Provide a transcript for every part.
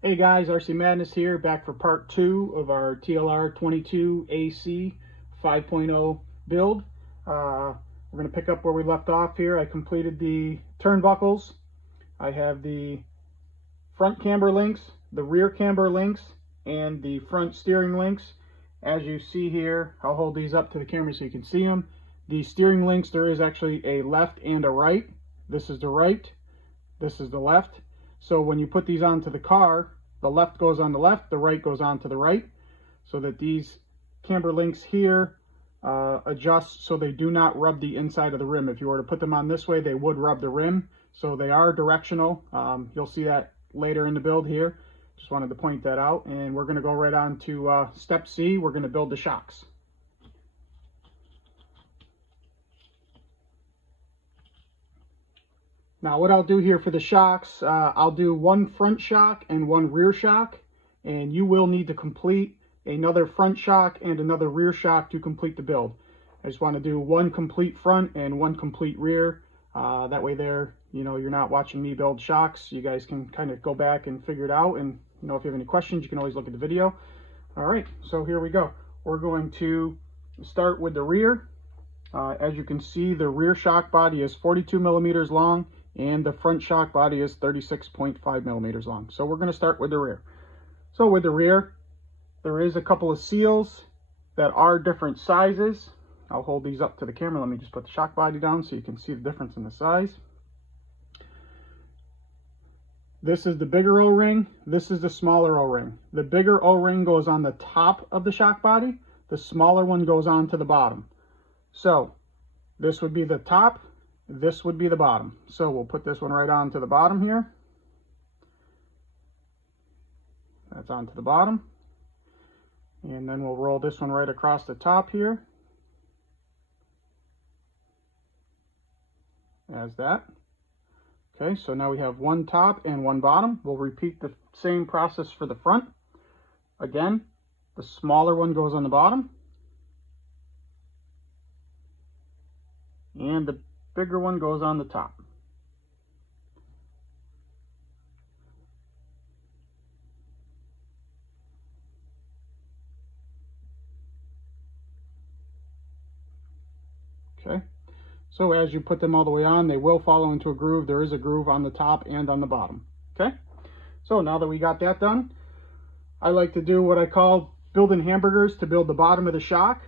Hey guys, RC Madness here, back for part 2 of our TLR 22 AC 5.0 build. We're going to pick up where we left off here. I completed the turnbuckles. I have the front camber links, the rear camber links, and the front steering links. As you see here, I'll hold these up to the camera so you can see them. The steering links, there is actually a left and a right. This is the right, this is the left. So when you put these onto the car, the left goes on the left, the right goes on to the right, so that these camber links here adjust so they do not rub the inside of the rim. If you were to put them on this way, they would rub the rim. So they are directional. You'll see that later in the build here. Just wanted to point that out. And we're going to go right on to step C. We're going to build the shocks. Now what I'll do here for the shocks, I'll do one front shock and one rear shock, and you will need to complete another front shock and another rear shock to complete the build. I just want to do one complete front and one complete rear. That way there, you're not watching me build shocks. You guys can kind of go back and figure it out, and if you have any questions, you can always look at the video. All right, so here we go. We're going to start with the rear. As you can see, the rear shock body is 42 millimeters long, and the front shock body is 36.5 millimeters long. So we're going to start with the rear. So with the rear, there is a couple of seals that are different sizes. I'll hold these up to the camera. Let me just put the shock body down so you can see the difference in the size. This is the bigger O-ring. This is the smaller O-ring. The bigger O-ring goes on the top of the shock body. The smaller one goes on to the bottom. So this would be the top. This would be the bottom. So we'll put this one right on to the bottom here. That's onto the bottom. And then we'll roll this one right across the top here. As that. Okay, so now we have one top and one bottom. We'll repeat the same process for the front. Again, the smaller one goes on the bottom. And the bigger one goes on the top. Okay, so as you put them all the way on, they will follow into a groove. There is a groove on the top and on the bottom. Okay, so now that we got that done, I like to do what I call building hamburgers to build the bottom of the shock.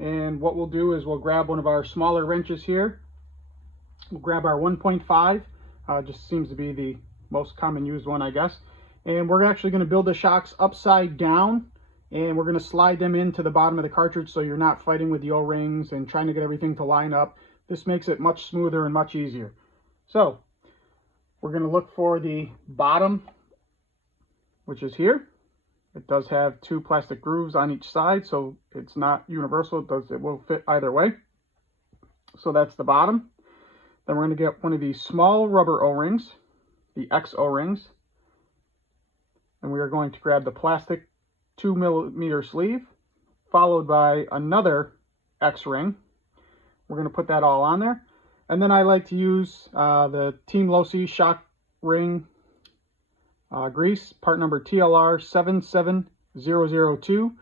And what we'll do is we'll grab one of our smaller wrenches here. We'll grab our 1.5, just seems to be the most common used one, I guess. And we're actually going to build the shocks upside down, and we're going to slide them into the bottom of the cartridge so you're not fighting with the O-rings and trying to get everything to line up. This makes it much smoother and much easier. So we're going to look for the bottom, which is here. It does have two plastic grooves on each side, so it's not universal. It will fit either way. So that's the bottom. Then we're going to get one of these small rubber O-rings, the X O-rings, and we are going to grab the plastic 2 millimeter sleeve, followed by another X ring. We're going to put that all on there. And then I like to use the Team Losi shock ring grease, part number TLR 77002.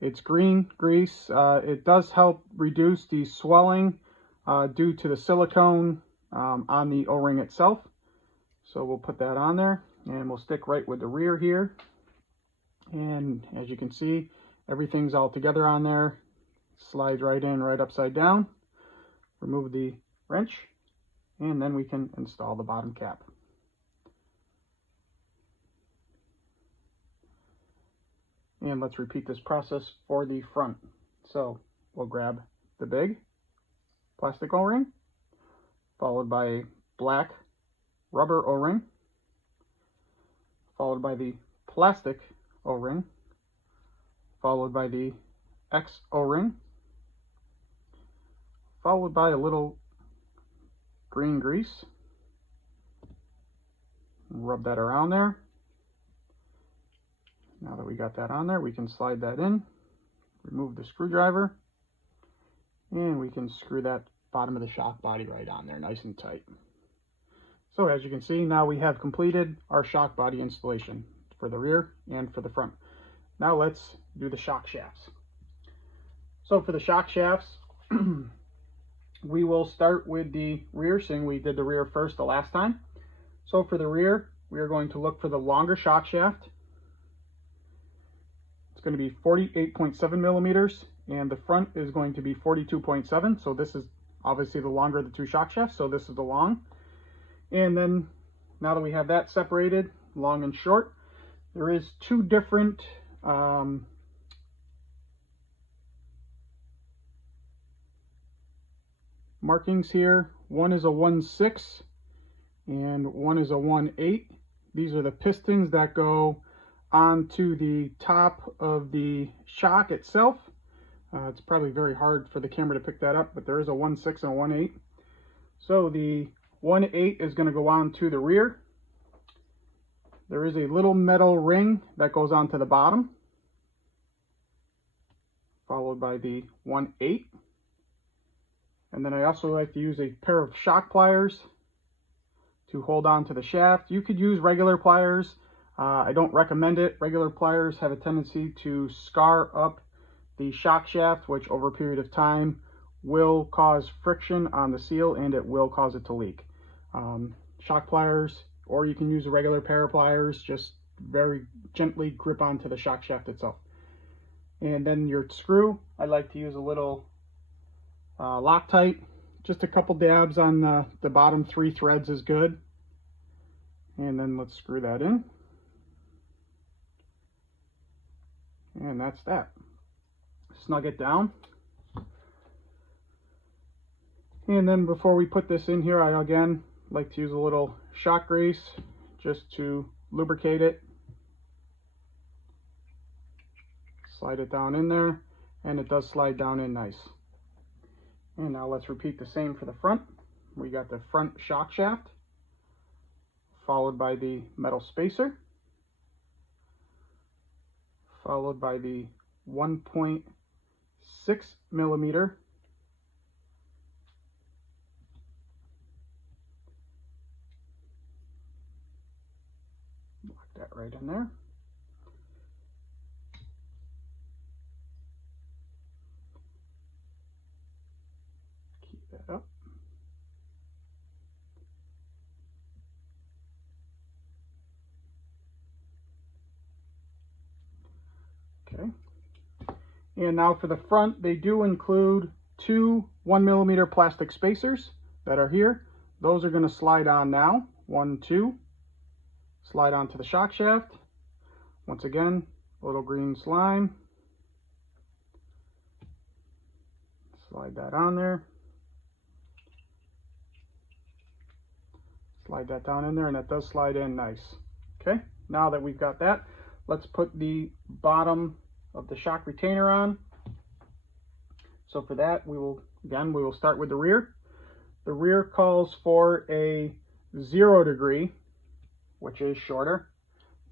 It's green grease. It does help reduce the swelling due to the silicone on the O-ring itself. So we'll put that on there, and we'll stick right with the rear here. And as you can see, everything's all together on there. Slides right in, right upside down. Remove the wrench, and then we can install the bottom cap. And let's repeat this process for the front. So we'll grab the big plastic O-ring, followed by a black rubber O-ring, followed by the plastic O-ring, followed by the X O-ring, followed by a little green grease. Rub that around there. Now that we got that on there, we can slide that in, remove the screwdriver, and we can screw that bottom of the shock body right on there nice and tight. So as you can see, now we have completed our shock body installation for the rear and for the front. Now let's do the shock shafts. So for the shock shafts, we will start with the rear, seeing we did the rear first the last time. So for the rear, we are going to look for the longer shock shaft. It's going to be 48.7 millimeters, and the front is going to be 42.7. So this is obviously the longer of the two shock shafts, so this is the long. And then now that we have that separated, long and short, there is two different markings here. One is a 1/6 and one is a 1/8. These are the pistons that go onto the top of the shock itself. It's probably very hard for the camera to pick that up, but there is a 1/6 and a 1/8. So the 1/8 is going to go on to the rear. There is a little metal ring that goes onto the bottom, followed by the 1/8. And then I also like to use a pair of shock pliers to hold on to the shaft. You could use regular pliers. I don't recommend it. Regular pliers have a tendency to scar up the shock shaft, which over a period of time will cause friction on the seal and it will cause it to leak. Shock pliers, or you can use a regular pair of pliers, just very gently grip onto the shock shaft itself. And then your screw, I like to use a little Loctite. Just a couple dabs on the bottom 3 threads is good. And then let's screw that in. And that's that. Snug it down. And then before we put this in here, I again like to use a little shock grease just to lubricate it. Slide it down in there, and it does slide down in nice. And now let's repeat the same for the front. We got the front shock shaft, followed by the metal spacer, followed by the 1.6 millimeter lock that right in there. Keep that up. Okay. And now for the front, they do include 2 1mm plastic spacers that are here. Those are going to slide on now. 1, 2. Slide onto the shock shaft. Once again, a little green slime. Slide that on there. Slide that down in there, and it does slide in nice. Okay, now that we've got that, let's put the bottom of the shock retainer on. So for that, we will start with the rear. The rear calls for a 0 degree, which is shorter.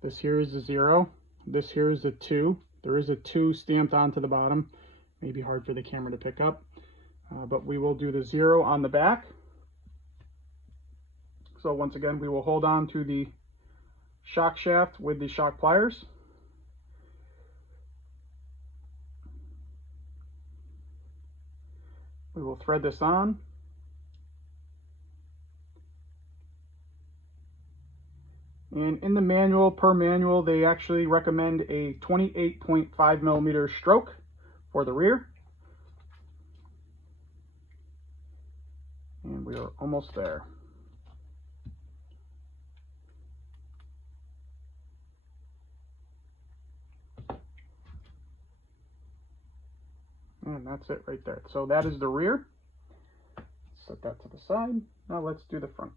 This here is the 0. This here is the 2. There is a 2 stamped onto the bottom. Maybe hard for the camera to pick up, but we will do the 0 on the back. So once again, we will hold on to the shock shaft with the shock pliers. We will thread this on. And in the manual, per manual, they actually recommend a 28.5 millimeter stroke for the rear. And we are almost there. And that's it right there. So that is the rear. Set that to the side. Now let's do the front.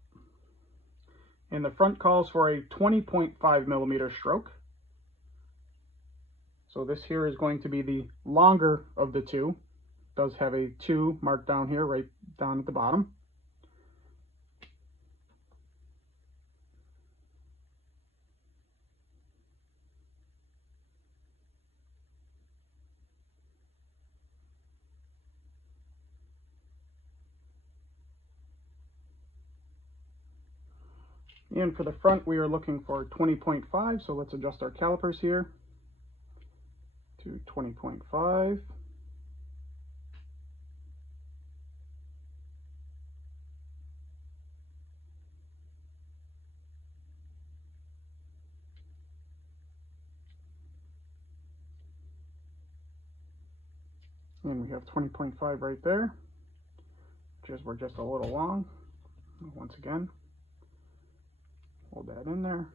And the front calls for a 20.5 millimeter stroke. So this here is going to be the longer of the two. It does have a 2 marked down here, right down at the bottom. And for the front, we are looking for 20.5, so let's adjust our calipers here to 20.5. And we have 20.5 right there, which is we're just a little long. Once again, hold that in there.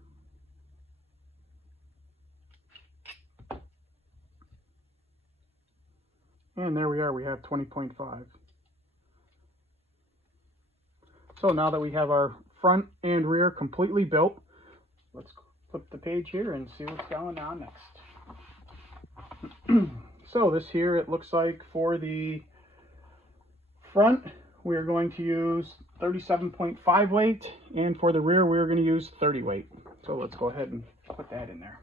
And there we are, we have 20.5. So now that we have our front and rear completely built, let's flip the page here and see what's going on next. So this here, it looks like for the front, we are going to use 37.5 weight, and for the rear, we're going to use 30 weight. So let's go ahead and put that in there.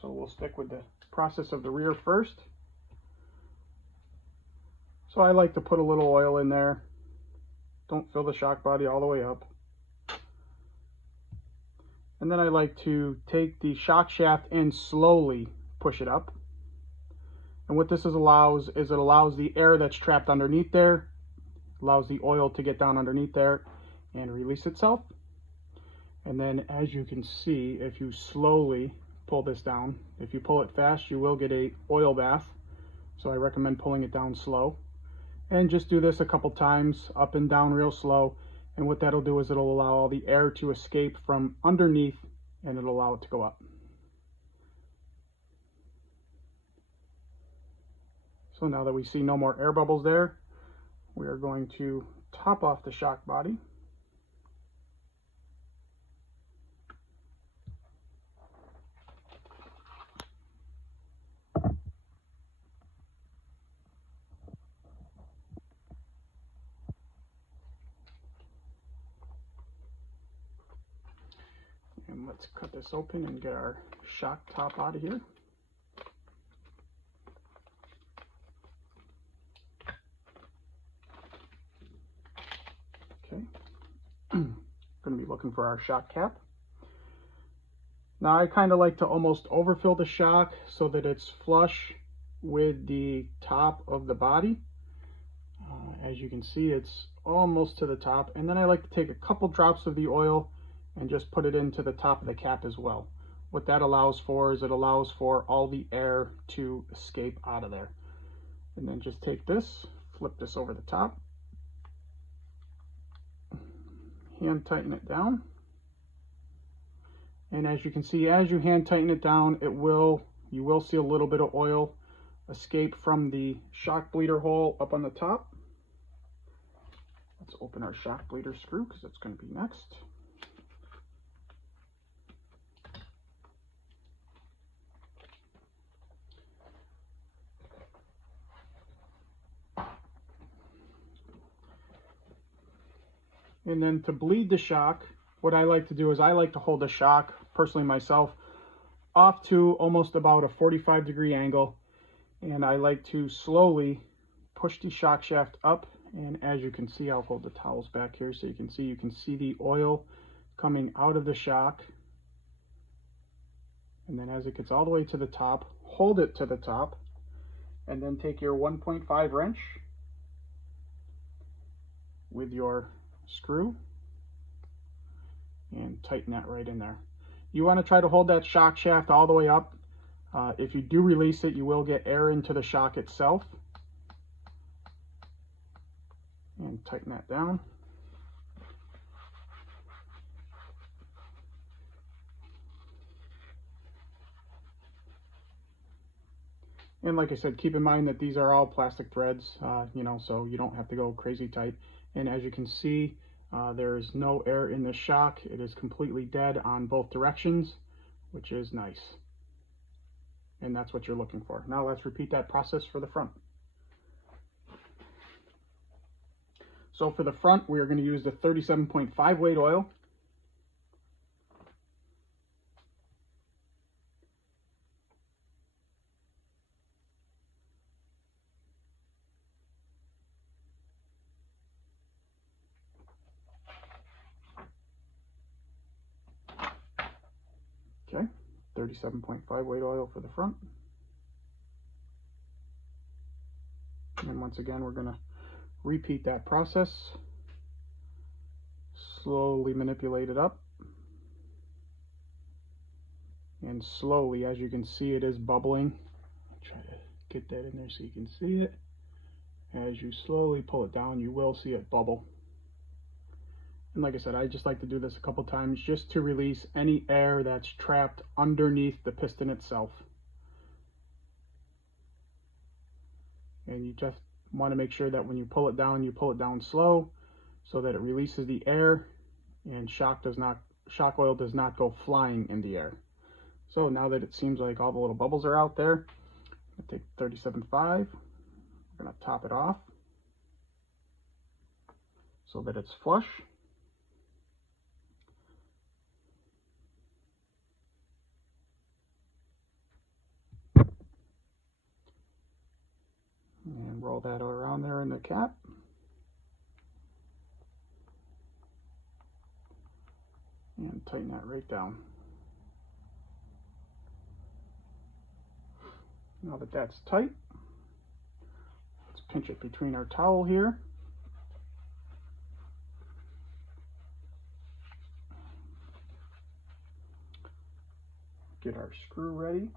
So we'll stick with the process of the rear first. So I like to put a little oil in there. Don't fill the shock body all the way up. And then I like to take the shock shaft and slowly push it up. And what this allows is it allows the air that's trapped underneath there, allows the oil to get down underneath there and release itself. And then as you can see, if you slowly pull this down, if you pull it fast, you will get a oil bath. So I recommend pulling it down slow. And just do this a couple times, up and down real slow. And what that'll do is it'll allow all the air to escape from underneath, and it'll allow it to go up. So now that we see no more air bubbles there, we are going to top off the shock body. And let's cut this open and get our shock top out of here. Okay, going to be looking for our shock cap. Now I kind of like to almost overfill the shock so that it's flush with the top of the body. As you can see, it's almost to the top. And then I like to take a couple drops of the oil and just put it into the top of the cap as well. What that allows for is it allows for all the air to escape out of there. And then just take this, flip this over the top, hand tighten it down. And as you can see, as you hand tighten it down, you will see a little bit of oil escape from the shock bleeder hole up on the top. Let's open our shock bleeder screw because it's going to be next. And then to bleed the shock, what I like to do is I like to hold the shock, personally myself, off to almost about a 45-degree angle. And I like to slowly push the shock shaft up. And as you can see, I'll hold the towels back here so you can see the oil coming out of the shock. And then as it gets all the way to the top, hold it to the top. And then take your 1.5 wrench with your screw and tighten that right in there. You want to try to hold that shock shaft all the way up. If you do release it, you will get air into the shock itself. And tighten that down. And like I said, keep in mind that these are all plastic threads, so you don't have to go crazy tight. And as you can see, there is no air in the shock. It is completely dead on both directions, which is nice. And that's what you're looking for. Now let's repeat that process for the front. So for the front, we are going to use the 37.5 weight oil. Okay, 37.5 weight oil for the front. And once again, we're going to repeat that process. Slowly manipulate it up. And slowly, as you can see, it is bubbling. Try to get that in there so you can see it. As you slowly pull it down, you will see it bubble. And like I said, I just like to do this a couple times just to release any air that's trapped underneath the piston itself. And you just want to make sure that when you pull it down slow so that it releases the air and shock oil does not go flying in the air. So now that it seems like all the little bubbles are out there, I'll take 37.5. We're going to top it off so that it's flush. And roll that around there in the cap. And tighten that right down. Now that that's tight, let's pinch it between our towel here. Get our screw ready.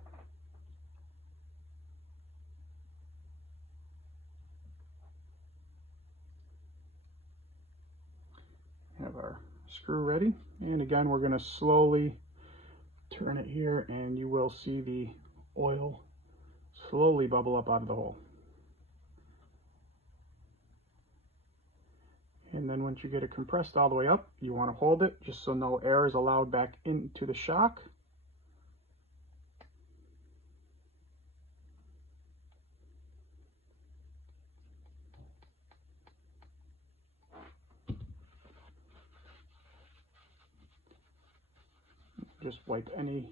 Have our screw ready, and again we're going to slowly turn it here, and you will see the oil slowly bubble up out of the hole. And then once you get it compressed all the way up, you want to hold it just so no air is allowed back into the shock. Just wipe any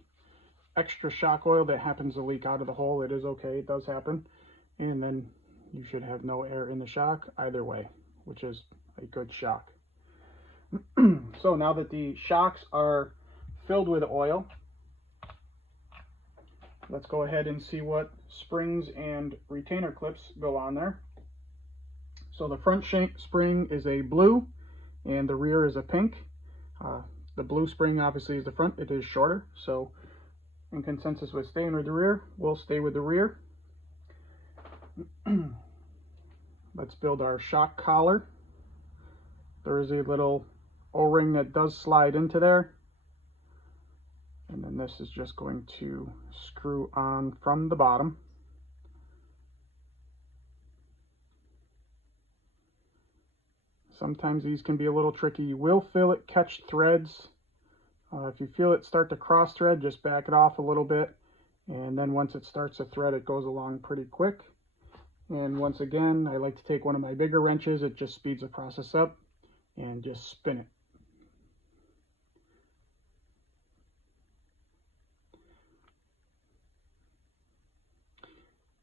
extra shock oil that happens to leak out of the hole. It is okay, it does happen. And then you should have no air in the shock either way, which is a good shock. So now that the shocks are filled with oil, let's go ahead and see what springs and retainer clips go on there. So the front spring is a blue and the rear is a pink. The blue spring obviously is the front, it is shorter, so in consensus with staying with the rear, we'll stay with the rear. Let's build our shock collar. There is a little O-ring that does slide into there. And then this is just going to screw on from the bottom. Sometimes these can be a little tricky. You will feel it catch threads. If you feel it start to cross thread, just back it off a little bit. And then once it starts to thread, it goes along pretty quick. And once again, I like to take one of my bigger wrenches. It just speeds the process up, and just spin it.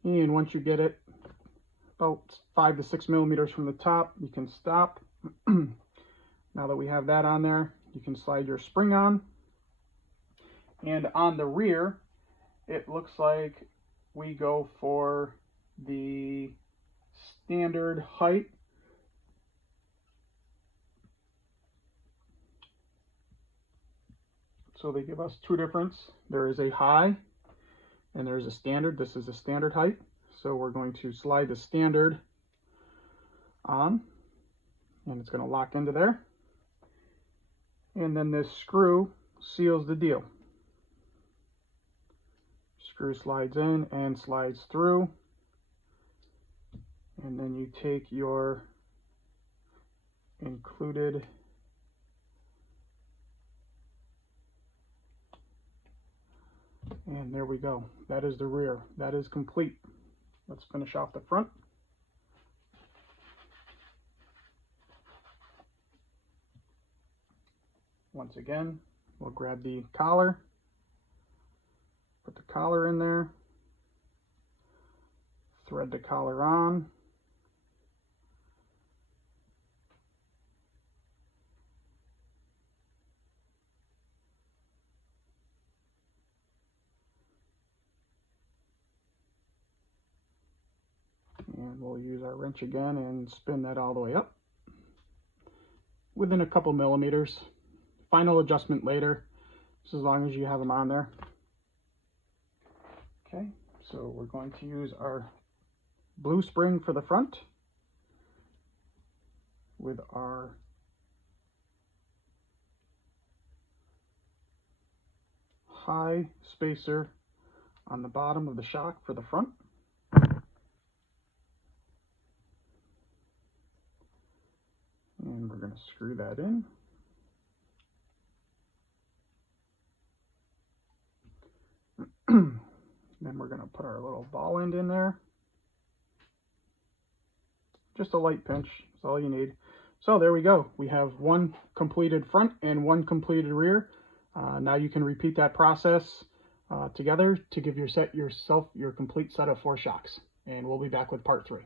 And once you get it about 5 to 6 millimeters from the top, you can stop. Now that we have that on there, you can slide your spring on. And on the rear, it looks like we go for the standard height. So they give us two difference. There is a high and there's a standard. This is a standard height. So we're going to slide the standard on, and it's going to lock into there. And then this screw seals the deal. Screw slides in and slides through. And then you take your included and there we go. That is the rear. That is complete. Let's finish off the front. Once again, we'll grab the collar, put the collar in there, thread the collar on, And we'll use our wrench again and spin that all the way up within a couple millimeters. Final adjustment later, just as long as you have them on there. Okay, so we're going to use our blue spring for the front with our high spacer on the bottom of the shock for the front. And we're going to screw that in. Then we're going to put our little ball end in there. Just a light pinch, that's all you need. So there we go. We have one completed front and one completed rear. Now you can repeat that process together to give yourself your complete set of 4 shocks. And we'll be back with part 3.